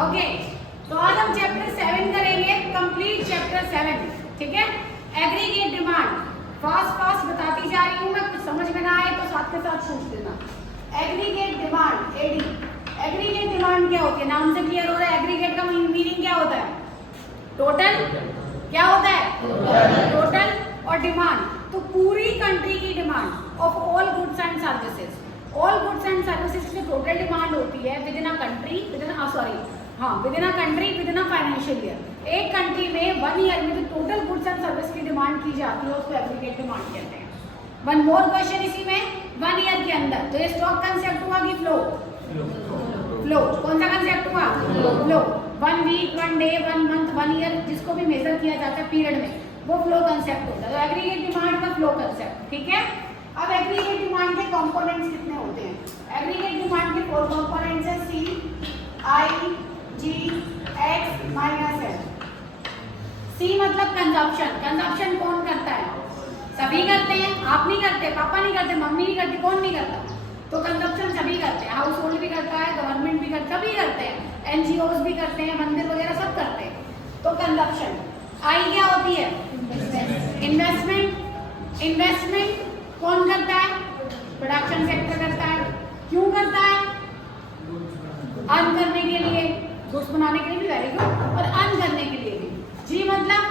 Okay, तो आज हम चैप्टर 7 करेंगे, कंप्लीट चैप्टर 7, ठीक है। एग्रीगेट डिमांड फास्ट बताती जा रही हूँ मैं, कुछ समझ में ना आए तो साथ के साथ पूछ लेना। Aggregate demand, AD, aggregate demand क्या होती है, नाम से क्लियर हो रहा है। एग्रीगेट का मीनिंग क्या होता है? टोटल। क्या होता है? टोटल। और डिमांड तो पूरी कंट्री की demand of all goods and services. All goods and services की टोटल डिमांड होती है with in a country, with in a country, with in a financial year. एक कंट्री में 1 ईयर में जो टोटल गुड्स एंड सर्विस की demand की जाती है उसको एग्रीगेट डिमांड कहते हैं। वन मोर क्वेश्चन इसी में, 1 ईयर के अंदर तो ये स्टॉक कंसेप्ट हुआ कि फ्लो, फ्लो कौन सा कंसेप्ट हुआ? Flow. 1 week, 1 day, 1 month, 1 year जिसको भी मेजर किया जाता है पीरियड में, वो फ्लो कंसेप्ट होता है। तो एग्रीगेट डिमांड का फ्लो कंसेप्ट, ठीक है। अब एग्रीगेट डिमांड के कंपोनेंट्स कितने होते हैं? एग्रीगेट डिमांड के 4 कंपोनेंट्स हैं, सी, आई, जी, एक्स माइनस एल। सी मतलब कंजप्शन। कंजप्शन कौन करता है? सभी करते हैं। आप नहीं करते, पापा नहीं करते, मम्मी नहीं करती, कौन नहीं करता? तो कंजप्शन सभी करते हैं। हाउस होल्ड भी करता है, गवर्नमेंट भी करता है, सभी करते हैं, एनजीओज भी करते हैं, मंदिर वगैरह सब करते हैं। तो कंजप्शन। आई क्या होती है? इन्वेस्टमेंट। इन्वेस्टमेंट कौन करता है? प्रोडक्शन सेक्टर करता है। क्यों करता है? अर्न करने के लिए, गुड्स बनाने के लिए भी, वेरी गुड, और अर्न करने के लिए भी। जी मतलब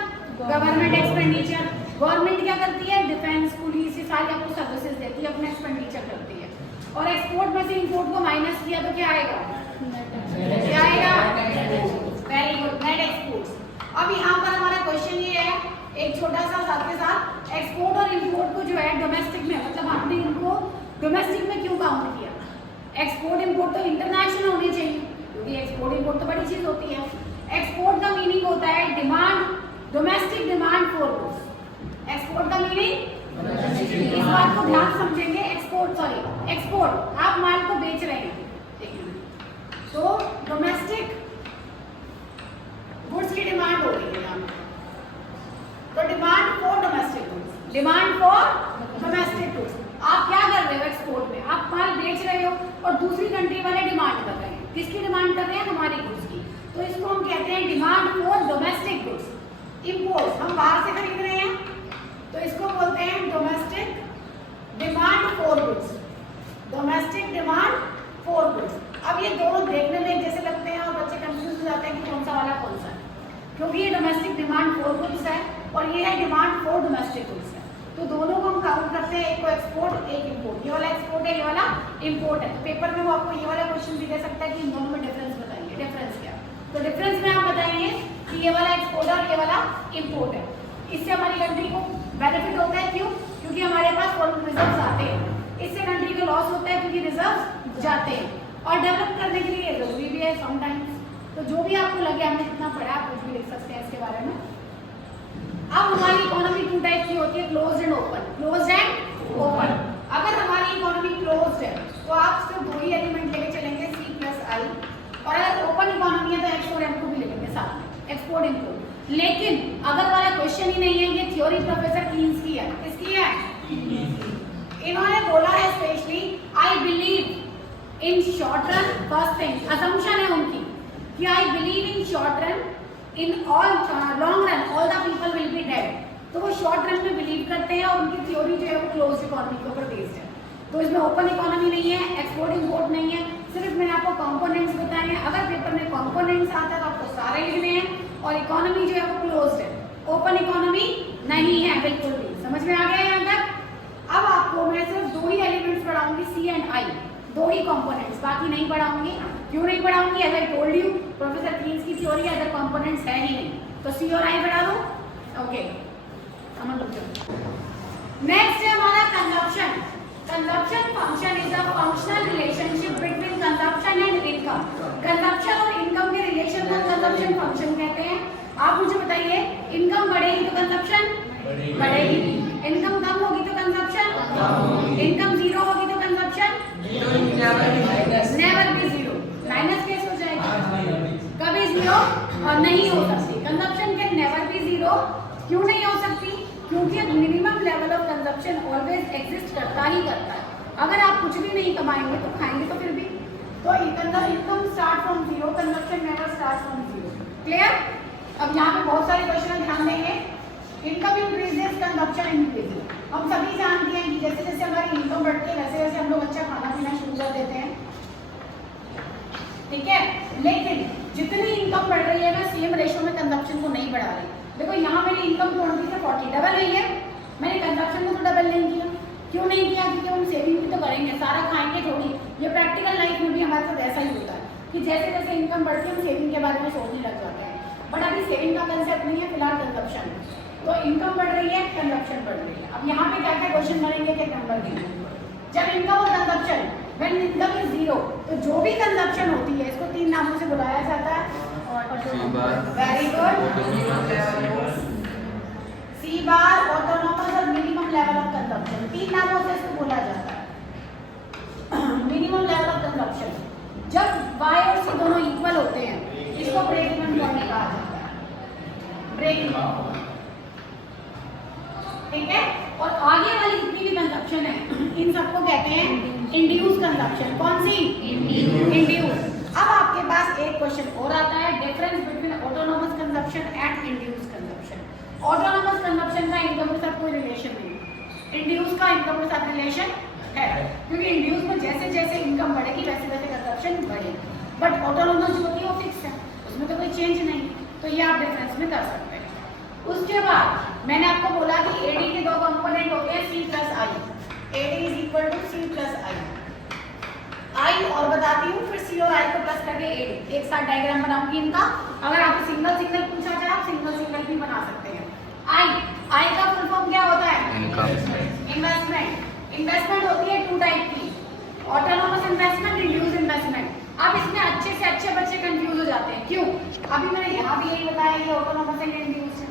गवर्नमेंट एक्सपेंडिचर। गवर्नमेंट क्या करती है? डिफेंस, पुलिस, ये सारी आपको सर्विसेज देती है, अपना एक्सपेंडिचर करती है। और एक्सपोर्ट में से इंपोर्ट को माइनस किया तो क्या आएगा? क्या आएगा? Very good, net export. अब यहाँ पर हमारा क्वेश्चन ये है, एक छोटा सा साथ के साथ, एक्सपोर्ट और इंपोर्ट को जो है डोमेस्टिक में, मतलब आपने इनको डोमेस्टिक में क्यों काउंट किया? एक्सपोर्ट इंपोर्ट तो इंटरनेशनल होनी चाहिए, क्योंकि एक्सपोर्ट इंपोर्ट तो बड़ी चीज होती है। एक्सपोर्ट का मीनिंग होता है demand, domestic demand for goods. Export का मीनिंग, इस बात को ध्यान समझेंगे, एक्सपोर्ट आप माल को बेच रहे हैं, तो डोमेस्टिक गुड्स की डिमांड हो रही है यहाँ पे। तो demand for domestic goods, demand for domestic goods. आप क्या कर रहे हो एक्सपोर्ट में? आप माल बेच रहे हो और दूसरी कंट्री वाले डिमांड कर रहे हैं। किसकी डिमांड कर रहे हैं? हमारी गुड्स की। तो इसको हम कहते हैं demand for domestic goods. Import हम बाहर से खरीद रहे हैं, तो इसको बोलते हैं domestic demand for goods. Domestic demand for goods. अब ये दोनों देखने में एक जैसे लगते हैं और बच्चे कंफ्यूज हो जाते हैं कि कौन सा वाला कौन सा है, क्योंकि ये डोमेस्टिक डिमांड फॉर गुड्स है और ये है डिमांड फॉर डोमेस्टिक गुड्स है। तो दोनों को हम काउंट करते हैं, एक को एक्सपोर्ट, एक इंपोर्ट। ये वाला एक्सपोर्ट है, ये वाला इंपोर्ट है। तो पेपर में वो आपको ये वाला क्वेश्चन भी दे सकता है कि इन दोनों में डिफरेंस बताइए। डिफरेंस क्या? तो डिफरेंस में आप बताएंगे कि ये वाला एक्सपोर्ट और ये वाला इंपोर्ट है। इससे हमारी कंट्री को बेनिफिट होता है, क्यों? क्योंकि हमारे पास फॉरेन रिजर्व्स आते हैं। इससे कंट्री को लॉस होता है क्योंकि रिजर्व्स जाते हैं। और डेवलप करने के लिए जरूरी भी है समटाइम्स। तो जो भी आपको लगे, हमने जितना पढ़ा आप कुछ भी लिख सकते हैं इसके बारे में। अब हमारी इकोनॉमी 2 टाइप की होती है, closed end open. Closed end open. अगर हमारी इकोनॉमी क्लोज्ड है तो आप सिर्फ 2 ही एलिमेंट लेके चलेंगे, सी प्लस आई। और अगर ओपन इकोनॉमी है तो एक्स और एम को भी लेंगे साथ में, एक्सपोर्ट इंपोर्ट। लेकिन अगर वाला क्वेश्चन ही नहीं है, ये थ्योरी प्रोफेसर कीन्स की है। किसकी है? इन्होंने बोला है specially, I believe in short run, first thing assumption है उनकी कि I believe in short run, in all long run all the people will be dead. तो वो शॉर्ट रन में बिलीव करते हैं और उनकी थ्योरी जो है वो क्लोज्ड इकोनॉमी के ऊपर बेस्ड है। तो इसमें ओपन इकोनॉमी नहीं है, एक्सपोर्ट इंपोर्ट नहीं है, सिर्फ मैंने आपको कंपोनेंट्स बताए हैं। अगर पेपर में कंपोनेंट्स आता है तो आपको सारे लिखने हैं। और इकोनॉमी जो है वो क्लोज्ड है, ओपन इकोनॉमी नहीं है बिल्कुल भी। समझ में आ गया यहाँ तक? अब आपको मैं सिर्फ 2 ही एलिमेंट्स पढ़ाऊंगी, सी एंड आई, 2 ही कंपोनेंट्स, बाकी नहीं पढ़ाऊंगी। क्यों नहीं पढ़ाऊंगी? As I told you, professor Keynes की थ्योरी है, अदर कंपोनेंट्स है ही नहीं, तो सी और आई पढ़ा दूं। ओके, नेक्स्ट है हमारा consumption. Consumption function is a functional relationship between consumption and income. Consumption और इनकम के रिलेशन को कंजप्शन फंक्शन कहते हैं। आप मुझे बताइए, इनकम बढ़ेगी तो कंजप्शन बढ़ेगी, इनकम कम होगी तो कंजप्शन, इनकम 0 होगी तो consumption never be 0, minus case हो जाएगी, कभी 0 और नहीं हो सकती। Consumption can never be 0। क्यों नहीं हो सकती? क्योंकि minimum level of consumption always exist करता ही करता है। अगर आप कुछ भी नहीं कमाएंगे तो खाएंगे तो फिर भी। तो income start from 0, consumption never start clear? अब यहाँ पे बहुत सारे क्वेश्चन ध्यान देंगे। Income increases, consumption increases. हम सभी जानते हैं कि जैसे जैसे हमारी इनकम बढ़ती है वैसे वैसे हम लोग अच्छा खाना पीना शुरू कर देते हैं, ठीक है। लेकिन जितनी इनकम बढ़ रही है मैं सेम रेशो में कंजप्शन को नहीं बढ़ा रही। देखो यहाँ मेरी इनकम 20 से 40 डबल हुई है, मैंने कंजप्शन को तो डबल नहीं किया। क्यों नहीं किया? क्योंकि हम सेविंग भी तो करेंगे, सारा खाएंगे थोड़ी। ये प्रैक्टिकल लाइफ में भी हमारे साथ ऐसा ही होता है कि जैसे जैसे इनकम बढ़ती है हम सेविंग के बारे में सोचने लग जाते हैं। बट अभी सेविंग का कंसेप्ट नहीं है, फिलहाल कंजप्शन। तो इनकम बढ़ रही है, कंजप्शन बढ़ रही है। अब यहाँ पे क्या क्या क्वेश्चन बनेंगे, एक नंबर दिए जब इनकम और consumption, when income is zero, तो जो भी कंजप्शन होती है इसको 3 नामों से बुलाया जाता है। Very good. C bar, autonomous और मिनिमम लेवल ऑफ कंजप्शन, 3 नामों से इसको बोला जाता है। मिनिमम लेवल ऑफ कंजप्शन जब y और c दोनों इक्वल होते हैं इसको ब्रेक इवन पॉइंट कहा जाता है। ब्रेक इवन, ठीक है। और आगे वाली जितनी भी कंजप्शन है इन सबको कहते हैं इंड्यूस कंजप्शन। कौन सी? इंड्यूस। अब आपके पास एक क्वेश्चन और आता है, difference between autonomous consumption and induce consumption. Autonomous consumption का इनकम के साथ कोई रिलेशन नहीं, इंड्यूस का इनकम के साथ रिलेशन है, क्योंकि इंड्यूस में जैसे जैसे इनकम बढ़ेगी वैसे वैसे कंजप्शन बढ़ेगी। बट ऑटोनोमस जो होती है वो फिक्स है, उसमें तो कोई चेंज नहीं। तो ये आप डिफरेंस में कर सकते हैं। उसके बाद मैंने आपको बोला कि एडी के 2 कंपोनेंट होते हैं, C plus I. AD is equal to C plus I और बताती हूँ, फिर सी और आई को प्लस करके एडी। एक साथ डायग्राम बनाऊंगी इनका। अगर आपको सिंगल सिंगल पूछा जाए आप सिंगल सिंगल भी बना सकते हैं। आई का फुल फॉर्म क्या होता है? इन्वेस्टमेंट। इन्वेस्टमेंट होती है 2 टाइप की, ऑटोनोमस इन्वेस्टमेंट, इंड्यूस इन्वेस्टमेंट। अब इसमें अच्छे से अच्छे बच्चे कंफ्यूज हो जाते हैं। क्यों? अभी मैंने यहाँ भी यही बताया कि ऑटोनोमस एंड इंड्यूस है,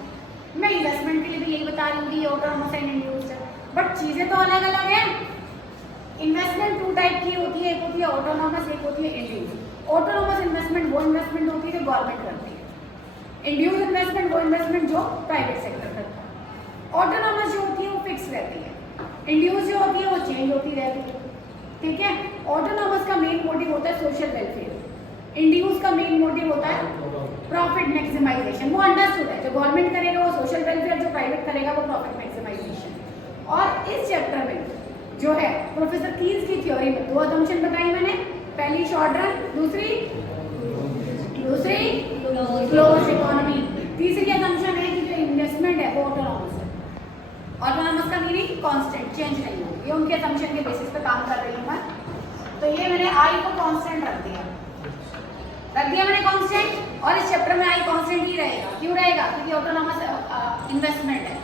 मैं इन्वेस्टमेंट के लिए भी यही बता रही हूँ कि ऑटोनोमस एंड इंड्यूस है, बट चीजें तो अलग अलग हैं। इन्वेस्टमेंट 2 टाइप की होती है, एक होती है ऑटोनोमस, एक होती है इंड्यूस। ऑटोनोमस इन्वेस्टमेंट वो इन्वेस्टमेंट होती है जो गवर्नमेंट करती है, इंड्यूस इन्वेस्टमेंट वो इन्वेस्टमेंट जो प्राइवेट सेक्टर करता है। ऑटोनोमस जो होती है वो फिक्स रहती है, इंड्यूस जो होती है वो चेंज होती रहती है, ठीक है। ऑटोनोमस का मेन मोटिव होता है सोशल वेलफेयर, इंड्यूस का मेन मोटिव होता है प्रॉफिट मैक्सिमाइजेशन। वो अंडरस्टूड है, जो गवर्नमेंट करेगा वो सोशल वेलफेयर, जो प्राइवेट करेगा वो प्रॉफिट मैक्सिमाइजेशन। और इस चैप्टर में जो है प्रोफेसर कीन्स की थ्योरी में 2 असम्पशन बताई मैंने, पहली शॉर्ट रन, दूसरी क्लोज्ड इकोनॉमी। तीसरी असम्पशन है कि जो इन्वेस्टमेंट है वो ऑटोनोमस है। ऑटोनोमस का मीनिंग कांस्टेंट, चेंज नहीं होगी। ये उनके असम्पशन के बेसिस पे काम कर रही हूँ मैं। तो ये मैंने आई को कांस्टेंट रख दिया मैंने कांस्टेंट, और इस चैप्टर में आई कांस्टेंट ही रहेगा। क्यों रहेगा? क्योंकि ऑटोनोमस इन्वेस्टमेंट है।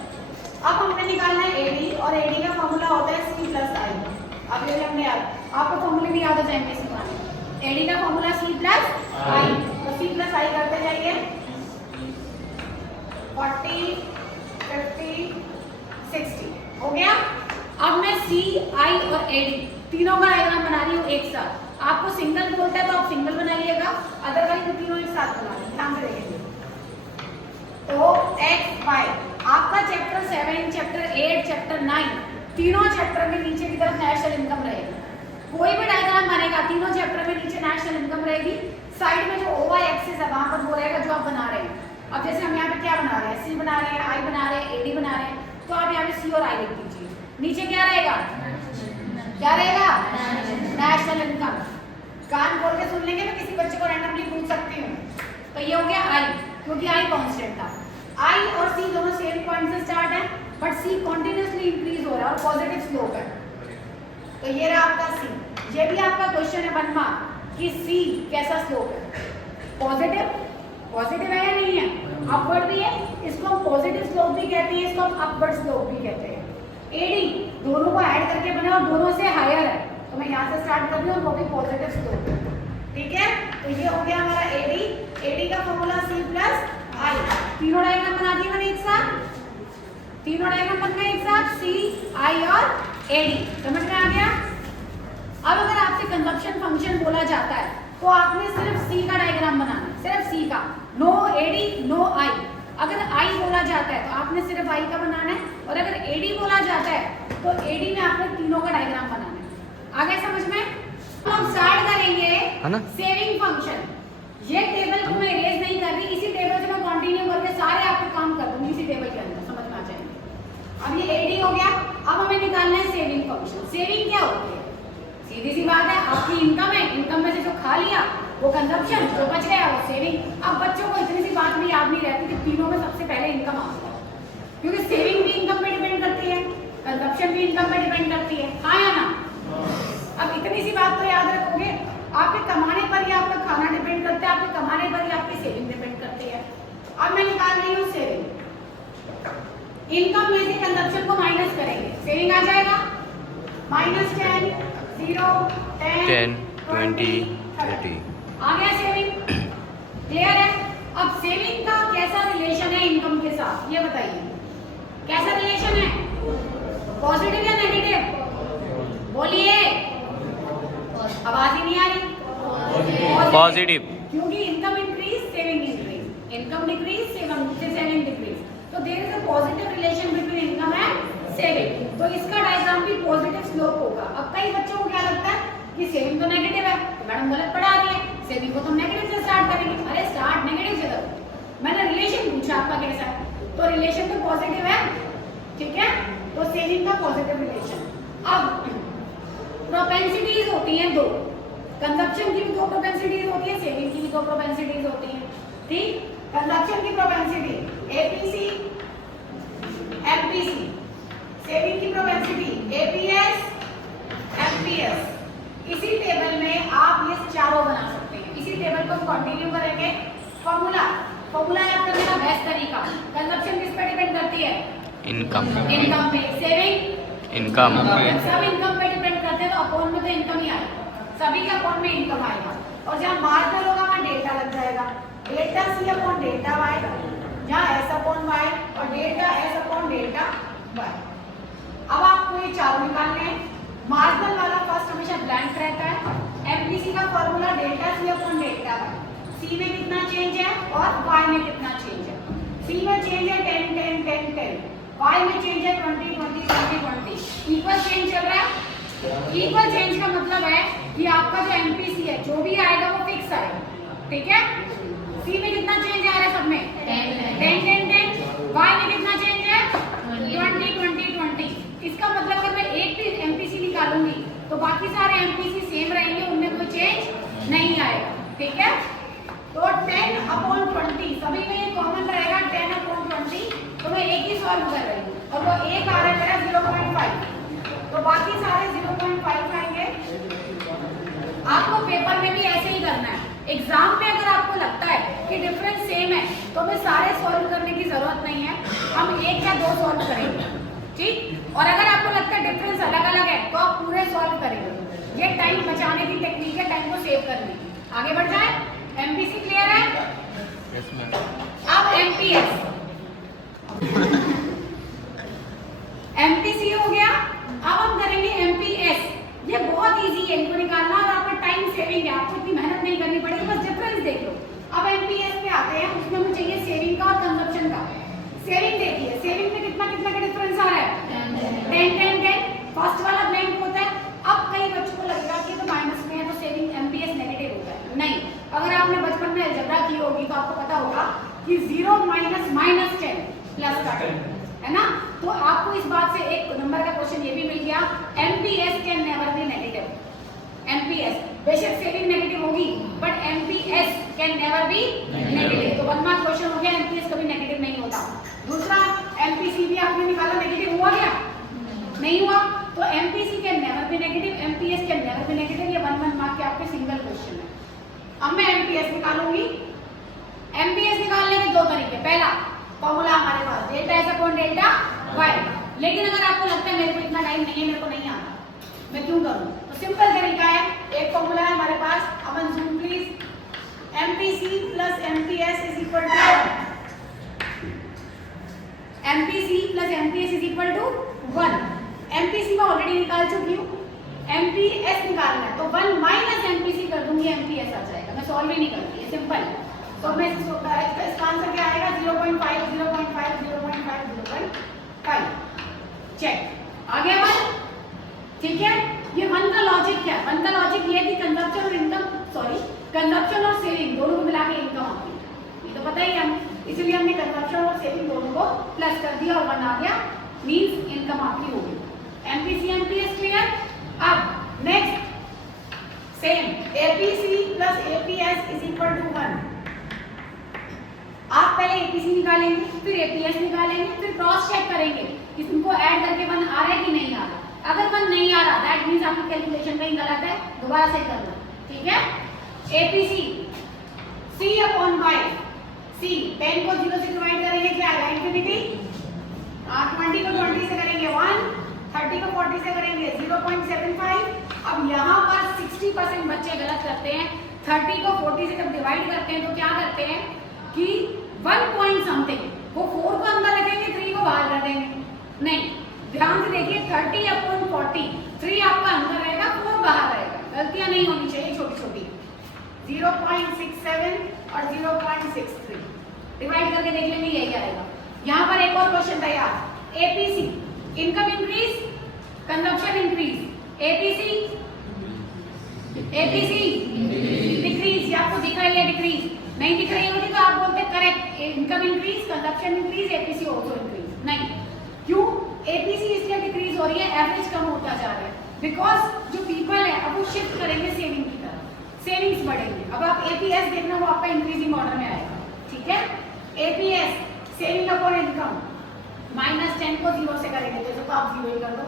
अब हमने निकालना है एडी, और एडी का फॉर्मूला होता है सी प्लस आई। अब ये हमने आपको फॉर्मूले भी याद हो जाएंगे इस बारे। एडी का फॉर्मूला सी प्लस आई, तो सी प्लस आई करते जाइए। 40, 50, 60 हो गया। अब मैं सी, आई और एडी तीनों का डायग्राम बना रही हूँ एक साथ। आपको सिंगल बोलता है तो आप सिंगल बनाइएगा, अदरवाइज तो तीनों एक साथ बना लेंगे। ध्यान से देखेंगे। तो एक्स वाई आपका चैप्टर 7, चैप्टर 8, चैप्टर 9 तीनों चैप्टर में नीचे की तरफ नेशनल इनकम रहेगी। कोई भी डायग्राम बनेगा तीनों चैप्टर में नीचे नेशनल इनकम रहेगी। साइड में जो ओवाई एक्सिस है वहां पर वो रहेगा जो आप बना रहे हैं। अब जैसे हम यहाँ पे क्या बना रहे हैं, सी बना रहे हैं, आई बना रहे हैं, एडी बना रहे हैं, तो आप यहाँ पे सी और आई लिख दीजिए। नीचे क्या रहेगा? क्या रहेगा? National income. कान खोल के सुन लेंगे, मैं किसी बच्चे को रैंडमली पूछ सकती हूँ। तो ये हो गया आई, क्योंकि आई कांस्टेंट था। आई और सी दोनों सेम पॉइंट से स्टार्ट है, बट सी कॉन्टिन्यूसली इंक्रीज हो रहा है और पॉजिटिव स्लोप है। तो ये रहा आपका सी। ये भी आपका क्वेश्चन है 1 मार्क कि सी कैसा स्लोप है? पॉजिटिव, पॉजिटिव है या नहीं है? अपवर्ड भी है, इसको हम पॉजिटिव स्लोप भी कहते हैं, इसको हम अपवर्ड स्लोप भी कहते हैं। एडी दोनों को ऐड करके बना और दोनों से हायर है, तो मैं यहाँ से स्टार्ट कर रही हूँ और वो भी पॉजिटिव स्लोप है, ठीक है। तो ये हो गया हमारा एडी। एडी का फॉर्मूला सी प्लस आई। तीनों डायग्राम बना दिए मैंने एक साथ, तीनों डायग्राम बन गए एक साथ, सी, आई और एडी। समझ में आ गया? अब अगर आपसे कंजप्शन फंक्शन बोला जाता है तो आपने सिर्फ सी का डायग्राम बनाना है, सिर्फ सी का, नो एडी नो आई। अगर आई बोला जाता है तो आपने सिर्फ आई का बनाना है, और अगर एडी बोला जाता है तो एडी में आपने तीनों का डायग्राम बनाना है। आगे समझ में? हम स्टार्ट करेंगे सेविंग फंक्शन। ये टेबल को मैं इरेज नहीं कर रही, इसी टेबल अब ये एडी हो गया। अब हमें निकालना है सेविंग फंक्शन। सेविंग क्या होती है? सीधी सी बात है, आपकी इनकम है, इनकम में से जो खा लिया वो कंजप्शन, जो बच गया वो सेविंग। अब बच्चों को इतनी सी बात भी याद नहीं रहती कि तीनों में सबसे पहले इनकम आता है, क्योंकि सेविंग भी इनकम पे डिपेंड करती है, कंजप्शन भी इनकम पे डिपेंड करती है, हाँ या ना? अब इतनी सी बात तो याद रखोगे, आपके कमाने पर ही आपका खाना डिपेंड करता है, आपके कमाने पर ही आपकी सेविंग डिपेंड करती है। अब मैं निकाल रही हूँ सेविंग। इनकम में से कंजप्शन को माइनस करेंगे, सेविंग आ जाएगा -10, 0, 10, 20, 30 आ गया सेविंग। क्लियर है? अब सेविंग का कैसा रिलेशन है इनकम के साथ, ये बताइए, कैसा रिलेशन है? पॉजिटिव या नेगेटिव? बोलिए, आवाज ही नहीं आ रही। पॉजिटिव। क्योंकि income increase saving increase, income decrease saving decrease, तो there is a positive relation between income and saving. तो इसका डायग्राम भी पॉजिटिव स्लोप होगा। अब कई बच्चों को क्या लगता है कि सेविंग तो नेगेटिव है, तो मैडम गलत पढ़ा रही है, सेविंग को तुम नेगेटिव से स्टार्ट करेंगे। अरे स्टार्ट नेगेटिव से करो, मैंने रिलेशन पूछा आपका कैसा है, तो रिलेशन तो पॉजिटिव है, ठीक है? तो सेविंग का पॉजिटिव रिलेशन। अब प्रोपेंसिटीज होती हैं दो, कंजप्शन की भी दो प्रोपेंसिटीज होती है, सेविंग की भी दो प्रोपेंसिटीज होती हैं, ठीक? कंजप्शन की प्रोपेंसिटी एपीसी, एमपीसी, सेविंग की प्रोपेंसिटी एपीएस, एमपीएस। इसी टेबल में आप ये चारों बना सकते हैं। इसी टेबल को कंटिन्यू करेंगे। फॉर्मूला याद करने का बेस्ट तरीका, कंजप्शन किस पे डिपेंड करती है? इनकम। इनकम पे। Saving income. जब सब इनकम पे डिपेंड करते हैं तो अकाउंट में तो इनकम ही आएगा, सभी के अकाउंट में इनकम आएगा, और जहाँ मार्जिनल होगा वहाँ डेल्टा लग जाएगा, delta C upon delta Y, जहाँ एस अपॉन वाई और delta S upon delta Y. अब आपको ये चारों निकालने हैं। मार्जिनल वाला फर्स्ट हमेशा ब्लैंक रहता है। एमपीसी का formula delta C upon delta Y, C में कितना चेंज है और वाई में कितना चेंज है। सी में चेंज है 10 10 10 10, वाई में चेंज है 20 20 20 20। इक्वल चेंज चल रहा है। इक्वल चेंज का मतलब है कि आपका जो एमपीसी है जो भी आएगा वो फिक्स आएगा, ठीक है? सी में कितना चेंज आ रहा है सब में? 10 10 10। वाई में कितना चेंज है? 20 20 20। इसका मतलब अगर मैं एक भी एमपीसी निकालूंगी तो बाकी सारे एमपीसी सेम रहेंगे, उनमें कोई चेंज नहीं आएगा, ठीक है? तो 10 अपॉन 20 सभी में ये कॉमन रहेगा, 10 अपॉन 20। तो मैं एक ही सॉल्व कर रही हूँ और वो एक आ रहा है मेरा 0.5, तो बाकी सारे 0.5 आएंगे। आपको पेपर में भी ऐसे ही करना है। एग्जाम में अगर आपको लगता है कि डिफरेंस सेम है तो हमें सारे सॉल्व करने की जरूरत नहीं है, हम एक या दो सॉल्व करेंगे, ठीक? और अगर आपको लगता है डिफरेंस अलग अलग है तो आप पूरे सॉल्व करेंगे। ये टाइम बचाने की टेक्निक है, टाइम को सेव करने की। आगे बढ़ जाए। एमपीसी क्लियर है? Yes ma'am. अब एमपीएस, एमपीसी हो गया। अब हम करेंगे एमपीएस। ये बहुत इजी है, इनको निकालना और आपका टाइम सेविंग है, आपको इतनी मेहनत नहीं करनी पड़ेगी, बस डिफरेंस देख लो। अब एमपीएस पे आते हैं, उसमें हमें चाहिए सेविंग का और कंजप्शन का। सेविंग देखिए, सेविंग में कितना कितना का डिफरेंस आ रहा है? 10 10 10। फर्स्ट वाला ब्लैंक होता है। अब कई बच्चों को लगेगा कि तो माइनस में है तो सेविंग एमपीएस नेगेटिव होता है। नहीं, अगर आपने बचपन में अलजेब्रा की होगी तो आपको पता होगा कि 0 माइनस -10 प्लस का है ना। तो आपको इस बात से एक नंबर का क्वेश्चन ये भी मिल गया, MPS can never be negative. MPS बेशक सेविंग नेगेटिव होगी but MPS can never be negative. तो 1 मार्क क्वेश्चन हो गया, एमपीएस कभी नेगेटिव नहीं होता। दूसरा, एमपीसी भी आपने निकाला, नेगेटिव हुआ क्या? नहीं हुआ। तो MPC can never be negative, MPS can never be negative. ये 1 मार्क के आपके सिंगल क्वेश्चन है। अब मैं एमपीएस निकालूंगी। एमपीएस निकालने के दो तरीके। पहला फॉर्मूला हमारे पास delta S upon delta Y, लेकिन अगर आपको लगता है मेरे को इतना टाइम नहीं है, मेरे को नहीं आता, मैं क्यों करूं, तो सिंपल तरीका है। एक फॉर्मूला है हमारे पास, Aman zoom please. MPC plus MPS is equal to MPC plus MPS is equal to 1। MPC में ऑलरेडी निकाल चुकी हूँ, एमपीएस निकालना है तो 1 माइनस एमपीसी कर दूंगी, एमपीएस आ जाएगा। मैं सॉल्व ही नहीं करती, ये सिंपल है। तो मैं इसका आंसर क्या आएगा? 0.5 0.5 0.5 0.5। चेक, आ गया 1, ठीक है? ये 1 का लॉजिक क्या है? 1 का लॉजिक ये है कि कंजप्शन और इनकम, सॉरी कंजप्शन और सेविंग दोनों को मिला के इनकम आती है, ये तो पता ही है, इसलिए हमने कंजप्शन और सेविंग दोनों को प्लस कर दिया और 1 आ गया मींस इनकम आपकी होगी। MPC MPS clear. अब next same APC plus APS is equal to 1। आप पहले एपीसी निकालेंगे, फिर एपीएस निकालेंगे, फिर क्रॉस चेक करेंगे कि तुमको ऐड करके 1 आ रहा है कि नहीं आ रहा। अगर 1 नहीं आ रहा दैट मींस आपकी कैलकुलेशन कहीं गलत है, दोबारा से कर लो, ठीक है। एपीसी सी अपॉन वाई, सी 10 को 0 से डिवाइड करेंगे क्या आएगा इंफिनिटी, 20 को 20 से करेंगे 1, 30 को 40 से करेंगे 0.75। अब यहाँ पर 60% बच्चे गलत करते हैं। 30 को 40 से जब डिवाइड करते हैं तो क्या करते हैं कि 1 पॉइंट समथिंग, वो 4 को अंदर रखेंगे, 3 को बाहर कर देंगे। नहीं, ध्यान से देखिए 30 अपॉन 40, 3 आपका अंदर रहेगा, 4 बाहर रहेगा। गलतियां नहीं होनी चाहिए छोटी छोटी। 0.67 और 0.63 डिवाइड करके देख लेंगे यही आएगा। यहाँ पर एक और क्वेश्चन था यार, APC income increase consumption increase, APC decrease. ये आपको दिख रही है डिक्रीज, नहीं दिख रही होगी तो आप बोलते correct, income increase consumption increase APC also increase. नहीं, क्यों एपीसी इसलिए डिक्रीज हो रही है, एवरेज कम होता जा रहा है, बिकॉज जो पीपल है अब वो शिफ्ट करेंगे सेविंग की तरफ, सेविंग्स बढ़ेंगे। अब आप एपीएस देखना वो आपका इंक्रीजिंग ऑर्डर में आएगा, ठीक है। एपीएस सेविंग अपॉन इनकम, -10 को 0 से करेंगे तो आप 0 ही कर दो,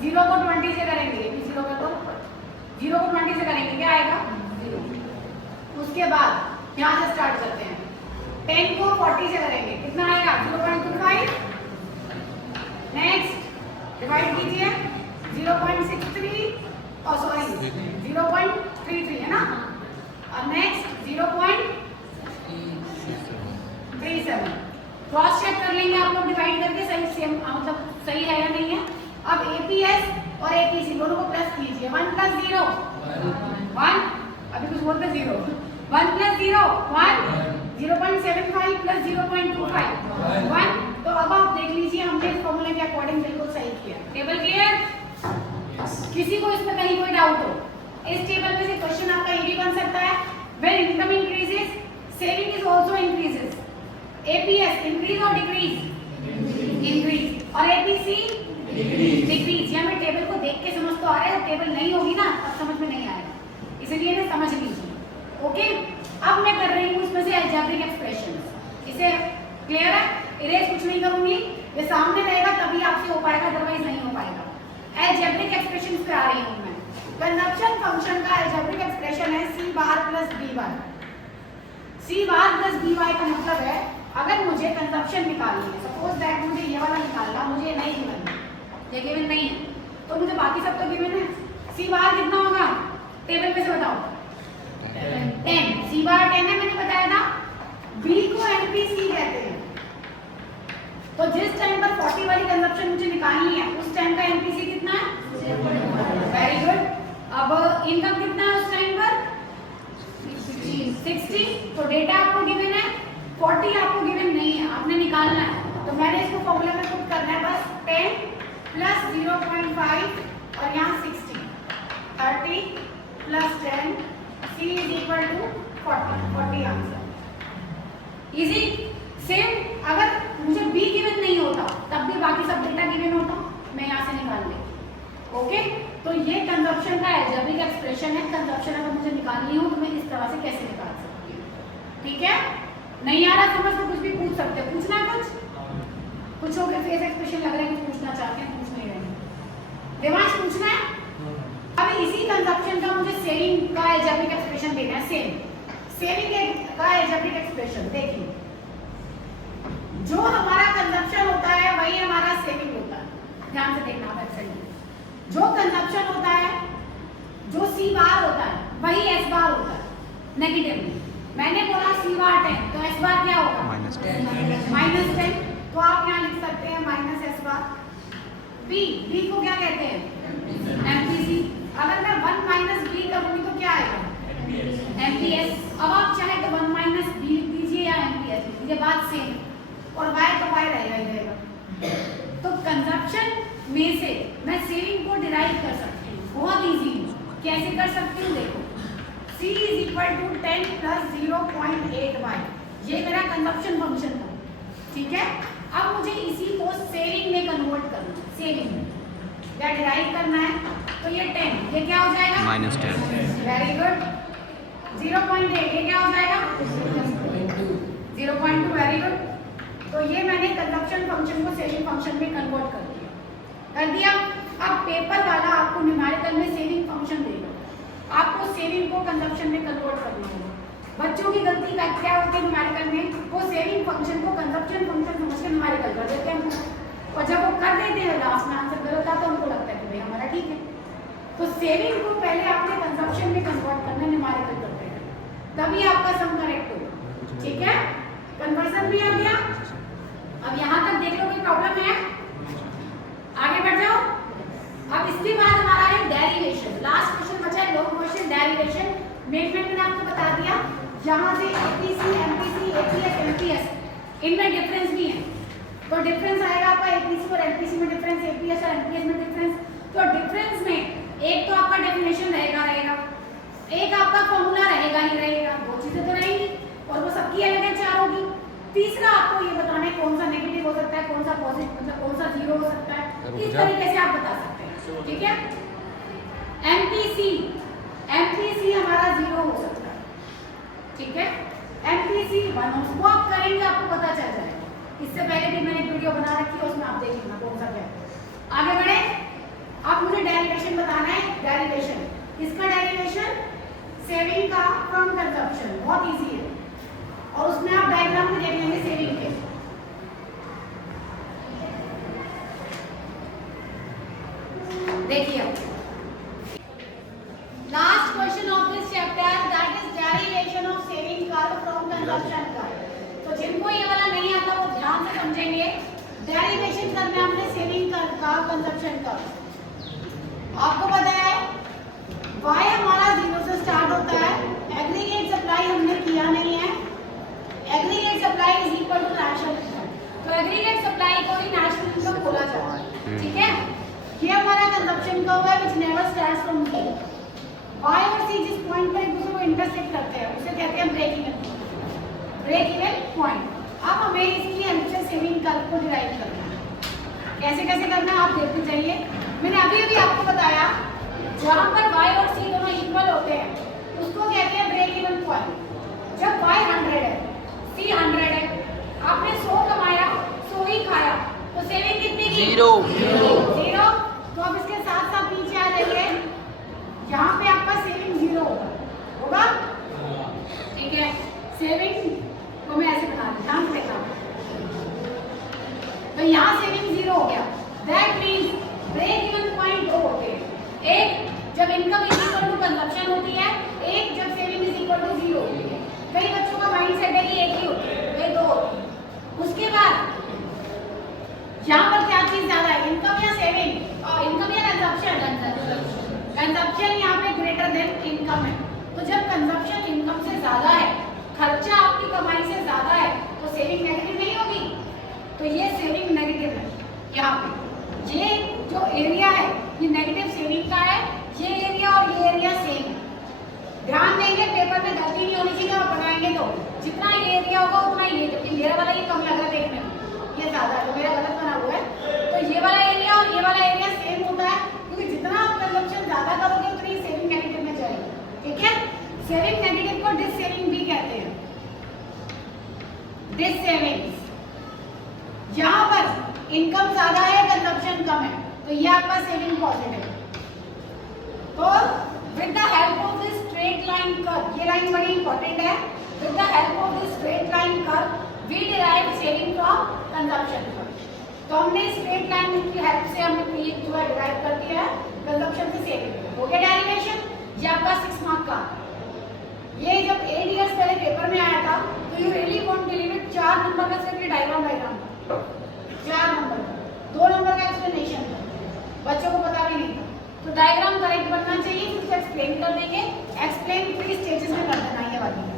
0 को 20 से करेंगे ये भी 0 कर दो, 0 को 20 से करेंगे क्या आएगा 0। उसके बाद यहाँ से स्टार्ट करते हैं, 10 को 40 से करेंगे कितना आएगा 0.25। नेक्स्ट डिवाइड कीजिए 0.63 और सॉरी 0.33 है ना, और नेक्स्ट 0.37। क्रॉस चेक कर लेंगे आप लोग डिवाइड करके, सही सेम मतलब सही है या नहीं है। अब एपीएस और एपीसी दोनों को प्लस कीजिए, 1 + 0 1, अभी कुछ बोलते 0, 1 + 0 1, 0.75 + 0.25 1। तो अब आप देख लीजिए हमने इस फॉर्मूले के अकॉर्डिंग बिल्कुल सही किया। Table clear? किसी को इसमें कहीं कोई डाउट हो, इस टेबल में से क्वेश्चन आपका ये भी बन सकता है, when income increases saving is also increases, APS increase और डिक्रीज इंक्रीज, और एपीसी डिक्रीज। या मैं टेबल को देख के समझ तो आ रहा है, टेबल नहीं होगी ना अब समझ में नहीं आएगा, इसलिए ना समझ लीजिए। ओके, अब मैं कर रही हूँ इसमें से अलजेब्रिक एक्सप्रेशंस, इसे क्लियर है, इरेज कुछ नहीं करूंगी, ये सामने रहेगा तभी आपसे हो पाएगा, अदरवाइज नहीं हो पाएगा। अलजेब्रिक एक्सप्रेशंस पे आ रही हूँ मैं। कंजम्पशन फंक्शन का अलजेब्रिक एक्सप्रेशन है C बार प्लस B बार। C बार प्लस B वाई का मतलब है अगर मुझे कंजम्पशन निकालनी है, सपोज दैट मुझे ये वाला निकालना, मुझे नहीं गिवन, ये गिवन नहीं है तो मुझे बाकी सब तो गिवन है। C बार कितना होगा टेबल में से बताओ, 10। C बार 10 है, मैंने बताया था। B को NPC कहते हैं, तो जिस टाइम पर 40 वाली कंजम्पशन मुझे निकालनी है उस टाइम का NPC कितना है, वेरी गुड। अब इनकम कितना है उस टाइम पर 60, तो डेटा आपको गिवन है, 40 आपको गिवन नहीं है, आपने निकालना है। तो मैंने इसको फॉर्मूला में पुट करना है बस 10 + 0.5 और यहाँ 60, 30 + 10 C = 40 आंसर। इजी। सेम अगर मुझे B गिवन नहीं होता तब भी बाकी सब डेटा गिवन होता, मैं यहाँ से निकाल ले। ओके, तो ये कंजम्पशन का अलजेब्रिक एक्सप्रेशन है। कंजम्पशन अगर मुझे निकालनी हो तो मैं इस तरह से कैसे निकाल सकती हूँ, ठीक है। नहीं आ रहा समझ तो कुछ भी पूछ सकते हो, पूछना है कुछ हो गया फेस एक्सप्रेशन लग रहा है कि पूछना चाहते हैं, पूछ नहीं रहे, देवांश पूछना है। अब इसी कंजम्पशन का मुझे सेविंग का अलजेब्रिक एक्सप्रेशन देना है। सेविंग का अलजेब्रिक एक्सप्रेशन देखिए, जो हमारा कंजम्पशन होता है वही हमारा सेविंग होता है। ध्यान से देखना वेबसाइट, जो कंजम्पशन होता है, जो C बार होता है वही S बार होता है नेगेटिवली। मैंने बोला C बार 10 तो S बार क्या होगा -10, तो आप यहाँ लिख सकते हैं -S बार। B को क्या कहते हैं MPC। अगर मैं 1 - B करूँगी तो क्या आएगा MPS। अब आप चाहे तो 1 - B लिख दीजिए या MPS लिख दीजिए, बात सेम, और Y तो Y रहेगा ही रहेगा। तो कंजम्पशन में से मैं सेविंग को डिराइव कर सकती हूँ, बहुत इजी। कैसे कर सकती हूँ देखो, C = 10 + 0.8y, ये मेरा कंजम्पशन फंक्शन था, ठीक है। अब मुझे इसी को सेविंग में कन्वर्ट करना है, सेविंग में या डिराइव करना है। तो ये 10 ये क्या हो जाएगा -10। Very good. 0.8 ये क्या हो जाएगा 0.2 वेरी गुड। तो ये मैंने कंजप्शन फंक्शन को सेविंग फंक्शन में कन्वर्ट कर दिया। अब पेपर वाला आपको न्यूमेरिकल में सेविंग फंक्शन देगा, आपको सेविंग को कंजप्शन में कन्वर्ट करना होगा। बच्चों की गलती का क्या होती है न्यूमेरिकल में, वो सेविंग फंक्शन को कंजप्शन फंक्शन समझ के न्यूमेरिकल कर देते हैं, और जब वो कर देते हैं लास्ट में आंसर गलत आता है, उनको लगता है कि भाई हमारा ठीक है। तो सेविंग को पहले आपने कंजप्शन में कन्वर्ट करना, न्यूमेरिकल करते हैं, तभी आपका सम करेक्ट होगा। ठीक है, कन्वर्जन भी आ गया। अब यहाँ तक देख लो कोई प्रॉब्लम है, आगे बढ़ जाओ। अब इसके बाद हमारा है डेरिवेशन, लास्ट क्वेश्चन बचा है लॉन्ग क्वेश्चन डेरिवेशन। मैंने आपको बता दिया यहाँ से एपीसी, एमपीसी, एपीएस, एमपीएस इनमें डिफरेंस भी है। तो डिफरेंस आएगा आपका एपीसी और एमपीसी में डिफरेंस, एपीएस और एमपीएस में डिफरेंस। तो डिफरेंस में एक तो आपका डेफिनेशन रहेगा, एक आपका फॉर्मूला रहेगा ही रहेगा, दो चीजें तो रहेंगी और वो सबकी अलग चार होगी। तीसरा आपको ये बताना है कौन सा नेगेटिव हो सकता है, कौन सा पॉजिटिव, मतलब कौन सा जीरो हो सकता है, इस तरीके से आप बता सकते हैं। ठीक है, एमपीसी हमारा जीरो हो सकता है। ठीक है, एमपीसी 1 उसको आप करेंगे आपको पता चल जाएगा। इससे पहले भी मैंने एक वीडियो बना रखी है, उसमें आप देख लेना कौन सा क्या है। आगे बढ़े, अब मुझे डेरिवेशन बताना है। डेरिवेशन इसका डेरिवेशन सेविंग का फ्रॉम कंजप्शन, बहुत इजी है, और उसमें आप डायग्राम में देख लेंगे सेविंग के। देखिए last question of this chapter, that is derivation of saving curve from consumption curve. तो जिनको ये वाला नहीं आता वो ध्यान से समझेंगे। डेरिवेशन करना है हमने सेविंग कर्व का, कंजप्शन कर्व। आपको पता है y हमारा 0 से स्टार्ट होता है, एग्रीगेट सप्लाई हमने किया नहीं है, aggregate supply is equal to national income. तो एग्रीगेट सप्लाई को ही नेशनल इनकम बोला जाता है। ठीक है, ये हमारा कंजप्शन कर्व है which never starts from 0। y और c जिस पॉइंट पर एक दूसरे को इंटरसेक्ट करते हैं उसे कहते हैं ब्रेक इवन पॉइंट। अब हमें इसकी हेल्प से सेविंग कर्व को डिराइव करना है। कैसे कैसे करना है आप देखते जाइए। मैंने अभी आपको बताया जहाँ पर y और c दोनों इक्वल होते हैं उसको कहते हैं ब्रेक इवन पॉइंट। जब y 100 है, c 100 है, आपने 100 कमाया, 100 ही खाया, तो सेविंग कितनी की? 0। तो अब इसके साथ साथ नीचे आ जाइए, यहाँ पे आपका सेविंग 0 होगा। ठीक है, सेविंग को मैं ऐसे बना रही हूँ, तो यहाँ सेविंग 0 हो गया। That means break even point 2 होते हैं, एक जब income is equal to consumption होती है, एक जब सेविंग इज इक्वल टू 0 होती है। कई बच्चों का माइंड सेट है कि एक ही होती है, वे 2 होती है। उसके बाद यहाँ पर क्या चीज ज्यादा है, इनकम या सेविंग, इनकम या कंजप्शन? कंजप्शन यहाँ पे ग्रेटर देन इनकम है। तो जब कंजप्शन इनकम से ज्यादा है, खर्चा आपकी कमाई से ज्यादा है, तो सेविंग नेगेटिव नहीं होगी। तो ये सेविंग नेगेटिव है। यहाँ पे ये जो एरिया है ये नेगेटिव सेविंग का है, ये एरिया और ये एरिया सेम है। ध्यान देंगे, पेपर में गलती नहीं होनी चाहिए और बनाएंगे तो जितना ये एरिया होगा उतना ये, जबकि मेरा वाला ये कम लग रहा है देखने में, ये ज्यादा है, तो मेरा गलत बना हुआ है। तो ये वाला एरिया और ये वाला एरिया सेम होता है, क्योंकि जितना आप कंजप्शन ज्यादा करोगे उतनी सेविंग नेगेटिव में जाएगी। ठीक है, सेविंग नेगेटिव को डिस सेविंग भी कहते हैं। डिस सेविंग्स, यहाँ पर इनकम ज्यादा है, कंजप्शन कम है, तो ये आपका सेविंग पॉजिटिव है। तो with the help of this straight line curve, ये लाइन बड़ी इंपॉर्टेंट है, with the help of this straight line curve we derive saving from consumption curve. तो हमने स्ट्रेट लाइन की हेल्प से हमने जो है डिराइव कर दिया है कंजप्शन से सेविंग। हो गया डेरिवेशन, ये आपका 6 मार्क का। ये जब 8 इयर्स पहले पेपर में आया था तो you really won't believe it, 4 number का सिर्फ डायग्राम 4 नंबर का, 2 नंबर का एक्सप्लेनेशन था, बच्चों को पता भी नहीं था। तो डायग्राम करेक्ट बनना चाहिए, फिर उसे एक्सप्लेन कर देंगे। एक्सप्लेन 3 स्टेजेस में कर देना ये वाली।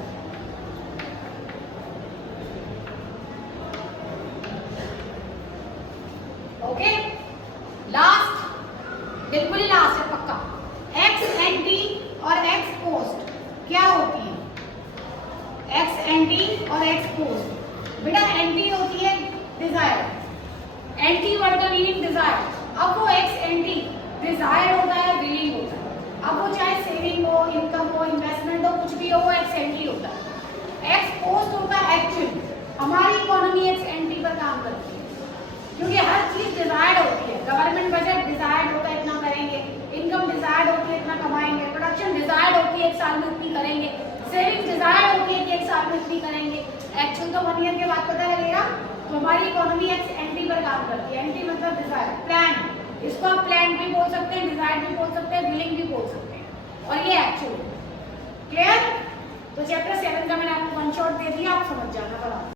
ओके, लास्ट, बिल्कुल ही लास्ट है पक्का। एक्स एंटी और एक्स पोस्ट क्या होती है? एक्स एंटी और एक्स पोस्ट, बेटा एंटी होती है डिजायर, एंटी वर्ड का मीनिंग डिजायर। अब वो एक्स एंटी डिजायर होता है, विलिंग होता है। अब वो चाहे सेविंग हो, इनकम हो, इन्वेस्टमेंट हो, कुछ भी हो, वो एक्स एंटी होता है। एक्स पोस्ट होता है एक्चुअल। हमारी इकोनॉमी एक्स एंटी पर काम करती है क्योंकि हर चीज डिजायर्ड होती है। गवर्नमेंट बजट डिजायर्ड होता है, इतना करेंगे। इनकम डिजायर्ड होती है, इतना कमाएंगे। प्रोडक्शन डिजायर्ड होती है, एक साल में उतनी करेंगे। सेविंग डिजायर्ड होती है कि एक साल में इतनी करेंगे। एक्चुअल तो 1 ईयर के बाद पता लगेगा। तो हमारी इकोनॉमी एक्स एंटी पर काम करती है। एंटी मतलब डिजायर, प्लान। इसको आप प्लान भी बोल सकते हैं, डिजायर भी बोल सकते हैं, विलिंग भी बोल सकते हैं। और ये एक्चुअल। क्लियर? तो चैप्टर 7 का मैंने आपको वन शॉट दे दिया, आप समझ जाना।